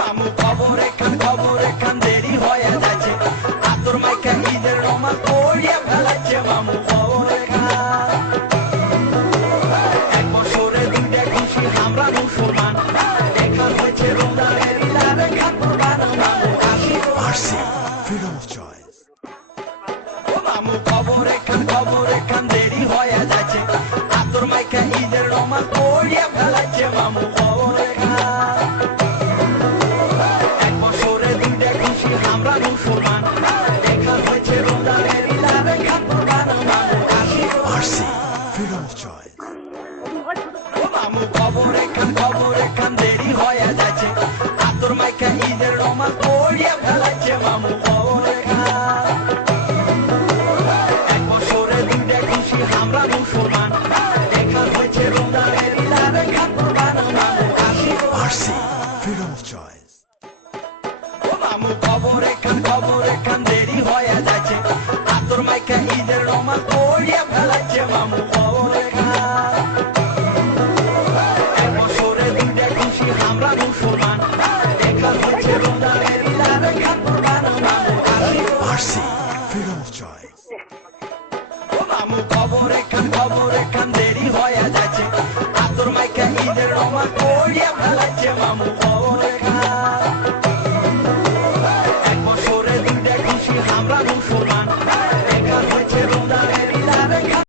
মামু খবরে কান দেরি হয়ে যাচ্ছে আতর মাইকা ঈদের রোমাল পড়িয়া ফেলাচ্ছে মামু খবরে কান এক বছরে দুইটা খুশি আমরা মুসলমান এখান হয়েছে রমজানের ইলারে খান কুরবান মামু আসি Freedom of choice. ও মামু খবরে কান দেরি হয়ে যাচ্ছে আতর মাইকা ঈদের রোমাল পড়িয়া ফেলাচ্ছে মামু খবরে কান এক বছরে দুইটা খুশি আমরা মুসলমান এখান হয়েছে রমজানের ইলারে খান কুরবান মামু RC. Freedom of choice. ও মামু খবরে কান দেরি হয়ে যাচ্ছে আতর মাইকা ঈদের রোমাল পড়িয়া ফেলাচ্ছে মামু খবরে কান এক বছরে দুইটা খুশি আমরা মুসলমান এখান হয়েছে রমজানের ইলারে খান কুরবান মামু RC. Freedom of choice. ও মামু খবরে কান দেরি হয়ে যাচ্ছে আতর মাইকা ঈদের রোমাল পড়িয়া ফেলাচ্ছে মামু খবরে কান এক বছরে দুইটা খুশি আমরা মুসলমান এখান হয়েছে রমজানের ইলারে খান কুরবান মামু RC. Freedom of choice. ও মামু খবরে কান দেরি হয়ে যাচ্ছে আতর মাইকা ঈদের রোমাল পড়িয়া ফেলাচ্ছে মামু খবরে